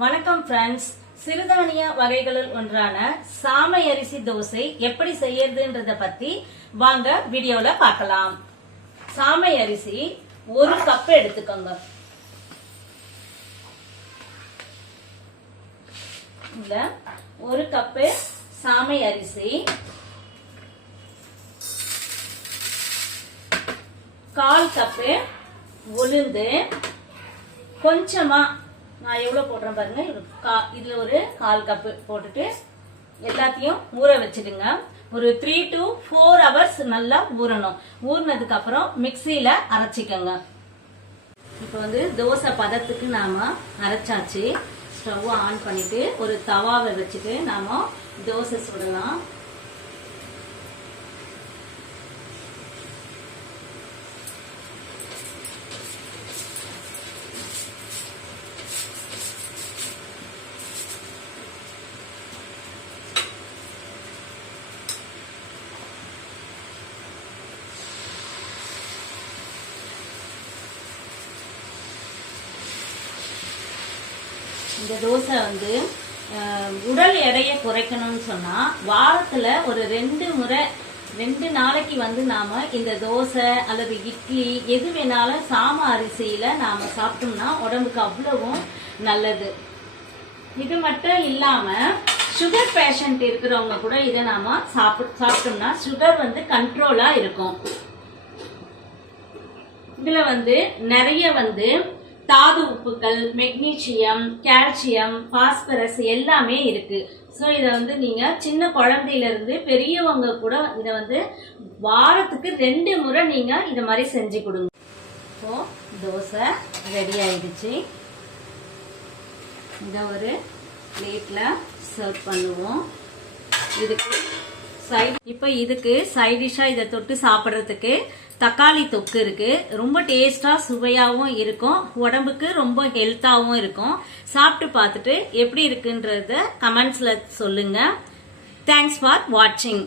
வணக்கம் ஃப்ரெண்ட்ஸ். சிறுதானிய வகைகளில் ஒன்றான சாமை அரிசி தோசை எப்படி செய்யறதுன்றத பத்தி வாங்க வீடியோல பார்க்கலாம். சாமை அரிசி 1 கப் எடுத்துக்கோங்க. இல்ல 1 கப் சாமை அரிசி, 1/4 கப் உளுந்து, கொஞ்சமா நான் எவ்வளவு போடுறேன் பாருங்க, இதுல ஒரு 1/4 கப் போட்டுட்டு எல்லாத்தையும் ஊற வச்சிடுங்க. ஒரு 3 to 4 hours நல்லா ஊறணும். ஊறினதுக்கு அப்புறம் மிக்சியில அரைச்சிக்கோங்க. இப்போ தோசை பதத்துக்கு நாம அரைச்சாச்சு. ஸ்டவ் ஆன் பண்ணிட்டு ஒரு தவாவை வச்சுட்டு நாம தோசை சுடலாம். இந்த தோசை உடல் எடையை குறைக்கணும்னு சொன்னா வாரத்துல ஒரு 2 நாளைக்கு நாம இந்த தோசை அல்லது இட்லி எது வேணாலும் சாமை அரிசியில நாம சாப்பிட்டோம்னா உடம்புக்கு அவ்வளவும் நல்லது. இது மட்டும் இல்லாம சுகர் பேஷண்ட் இருக்கிறவங்க கூட இதை நாம சாப்பிட்டோம்னா சுகர் கண்ட்ரோலா இருக்கும். இதுல நிறைய தாது உப்புக்கள், மெக்னீசியம், கால்சியம், பாஸ்பரஸ் எல்லாமே இருக்கு. ஸோ இதை நீங்க சின்ன குழந்தையில இருந்து பெரியவங்க கூட இதை வாரத்துக்கு 2 முறை நீங்க இதை மாதிரி செஞ்சு கொடுங்க. இப்போ தோசை ரெடி ஆயிடுச்சு. இதை ஒரு பிளேட்ல சர்வ் பண்ணுவோம். இதுக்கு சைடிஷா இதை தொட்டு சாப்பிட்றதுக்கு தக்காளி தொக்கு இருக்கு. ரொம்ப டேஸ்டா சுவையாவும் இருக்கும், உடம்புக்கு ரொம்ப ஹெல்த்தாவும் இருக்கும். சாப்பிட்டு பார்த்துட்டு எப்படி இருக்குன்றத கமெண்ட்ஸ்ல சொல்லுங்க. தேங்க்ஸ் ஃபார் வாட்சிங்.